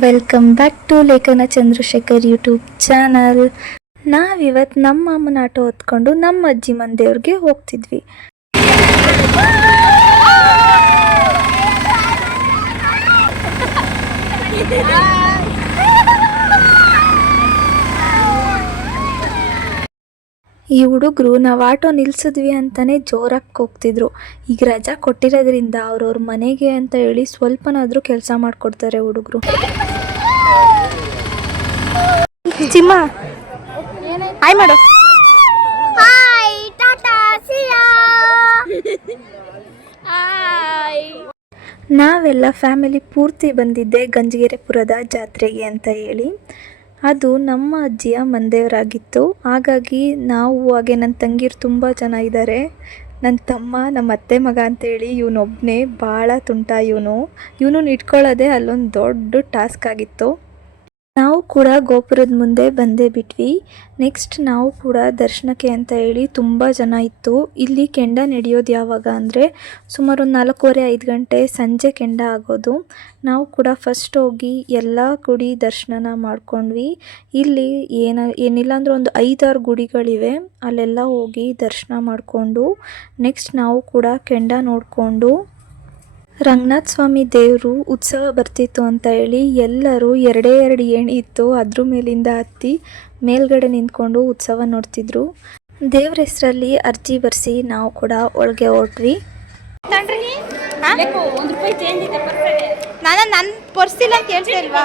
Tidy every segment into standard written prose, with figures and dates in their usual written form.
Welcome back to ಲೇಖನ Chandrashekhar YouTube channel. ನಾವಿವತ್ತು ನಮ್ಮ ಅಮ್ಮನ ಆಟೋ ಹೊತ್ಕೊಂಡು ನಮ್ಮ ಅಜ್ಜಿ ಮನೆದೇವ್ರಿಗೆ ಹೋಗ್ತಿದ್ವಿ. ಈ ಹುಡುಗರು ನಾವು ಆಟೋ ನಿಲ್ಸಿದ್ವಿ ಅಂತಾನೆ ಜೋರಾಗಿ ಹೋಗ್ತಿದ್ರು. ಈಗ ರಜಾ ಕೊಟ್ಟಿರೋದ್ರಿಂದ ಅವ್ರವ್ರ ಮನೆಗೆ ಅಂತ ಹೇಳಿ ಸ್ವಲ್ಪನಾದರೂ ಕೆಲಸ ಮಾಡಿಕೊಡ್ತಾರೆ ಹುಡುಗರು. ಚಿಮ್ಮ ಹಾಯ್ ಮಾಡು. ನಾವೆಲ್ಲ ಫ್ಯಾಮಿಲಿ ಪೂರ್ತಿ ಬಂದಿದ್ದೆ ಗಂಜಗೆರೆಪುರದ ಜಾತ್ರೆಗೆ ಅಂತ ಹೇಳಿ. ಅದು ನಮ್ಮ ಅಜ್ಜಿಯ ಮನೆದೇವರಾಗಿತ್ತು. ಹಾಗಾಗಿ ನಾವು ಹಾಗೆ ನನ್ನ ತಂಗಿರು ತುಂಬ ಜನ ಇದ್ದಾರೆ. ನನ್ನ ತಮ್ಮ ನಮ್ಮ ಅತ್ತೆ ಮಗ ಅಂತೇಳಿ ಇವನೊಬ್ಬನೇ ಭಾಳ ತುಂಟ. ಇವನು ಇಟ್ಕೊಳ್ಳೋದೇ ಅಲ್ಲೊಂದು ದೊಡ್ಡ ಟಾಸ್ಕ್ ಆಗಿತ್ತು. ನಾವು ಕೂಡ ಗೋಪುರದ ಮುಂದೆ ಬಂದೇ ಬಿಟ್ವಿ. ನೆಕ್ಸ್ಟ್ ನಾವು ಕೂಡ ದರ್ಶನಕ್ಕೆ ಅಂತ ಹೇಳಿ ತುಂಬ ಜನ ಇತ್ತು. ಇಲ್ಲಿ ಕೆಂಡ ನಡೆಯೋದು ಯಾವಾಗ ಅಂದರೆ ಸುಮಾರು 4:30-5 ಗಂಟೆ ಸಂಜೆ ಕೆಂಡ ಆಗೋದು. ನಾವು ಕೂಡ ಫಸ್ಟ್ ಹೋಗಿ ಎಲ್ಲ ಗುಡಿ ದರ್ಶನ ಮಾಡ್ಕೊಂಡ್ವಿ. ಇಲ್ಲಿ ಏನಿಲ್ಲ ಅಂದರೆ ಒಂದು 5-6 ಗುಡಿಗಳಿವೆ. ಅಲ್ಲೆಲ್ಲ ಹೋಗಿ ದರ್ಶನ ಮಾಡಿಕೊಂಡು ನೆಕ್ಸ್ಟ್ ನಾವು ಕೂಡ ಕೆಂಡ ನೋಡಿಕೊಂಡು ರಂಗನಾಥ ಸ್ವಾಮಿ ದೇವರು ಉತ್ಸವ ಬರ್ತಿತ್ತು ಅಂತ ಹೇಳಿ ಎಲ್ಲರೂ 2 ಏಣಿ ಇತ್ತು, ಅದ್ರ ಮೇಲಿಂದ ಹತ್ತಿ ಮೇಲ್ಗಡೆ ನಿಂತ್ಕೊಂಡು ಉತ್ಸವ ನೋಡ್ತಿದ್ರು. ದೇವ್ರ ಹೆಸರಲ್ಲಿ ಅರ್ಜಿ ಬರ್ಸಿ ನಾವು ಕೂಡ ಒಳಗೆ ಹೊರಟ್ವಿ. ನಾನು ನನ್ನ ಪರ್ಸಿಲ್ಲ ಕೇಳ್ತಿಲ್ವಾ?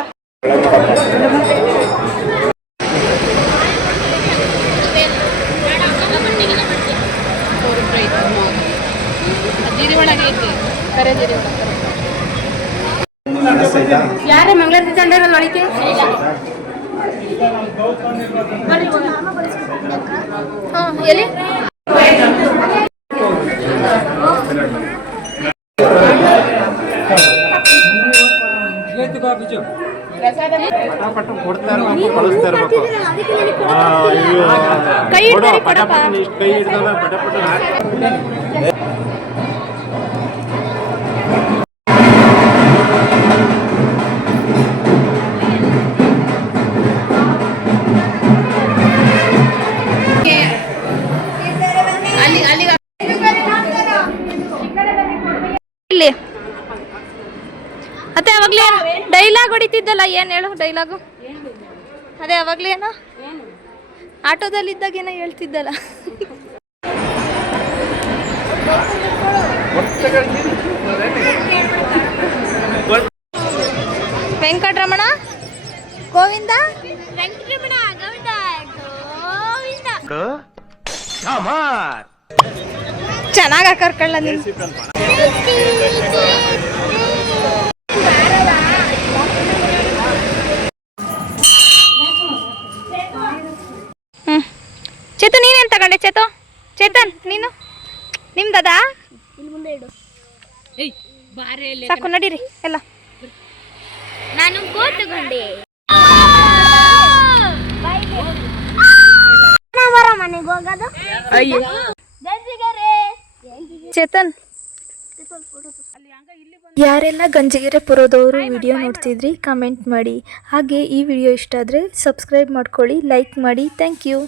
ಯಾರೇ ಮಂಗಳೂರು ತಂಡಿರೋದು ಒಳಗೆ ಎಲ್ಲಿ ಅತ್ತೆ ಅವಾಗ್ಲೇ ಡೈಲಾಗ್ ಹೊಡಿತಿದ್ದಲ್ಲ, ಏನ್ ಹೇಳು ಡೈಲಾಗು? ಅದೇ ಅವಾಗ್ಲೇ ಏನೋ ಆಟೋದಲ್ಲಿ ಇದ್ದಾಗ ಏನೋ ಹೇಳ್ತಿದ್ದಲ್ಲ. ವೆಂಕಟರಮಣ ಗೋವಿಂದ ಚೆನ್ನಾಗಿ ಕರ್ಕೊಳ್ಳ ನೀನು. ಚೇತು ನೀನೇನು ತಗೊಂಡೆ? ಚೇತನ್ ನೀನು ನಿಮ್ದದ ಸಾಕು ನಡೀರಿ ಎಲ್ಲ. ನಾನು ತಗೊಂಡೆ ಮನೆಗೆ ಹೋಗೋದು. ಚೇತನ್, ಯಾರೆಲ್ಲ ಗಂಜಗೆರೆಪುರದವರು ವಿಡಿಯೋ ನೋಡ್ತಿದ್ರಿ ಕಮೆಂಟ್ ಮಾಡಿ. ಹಾಗೆ ಈ ವಿಡಿಯೋ ಇಷ್ಟ ಆದರೆ ಸಬ್ಸ್ಕ್ರೈಬ್ ಮಾಡ್ಕೊಳ್ಳಿ, ಲೈಕ್ ಮಾಡಿ. Thank you.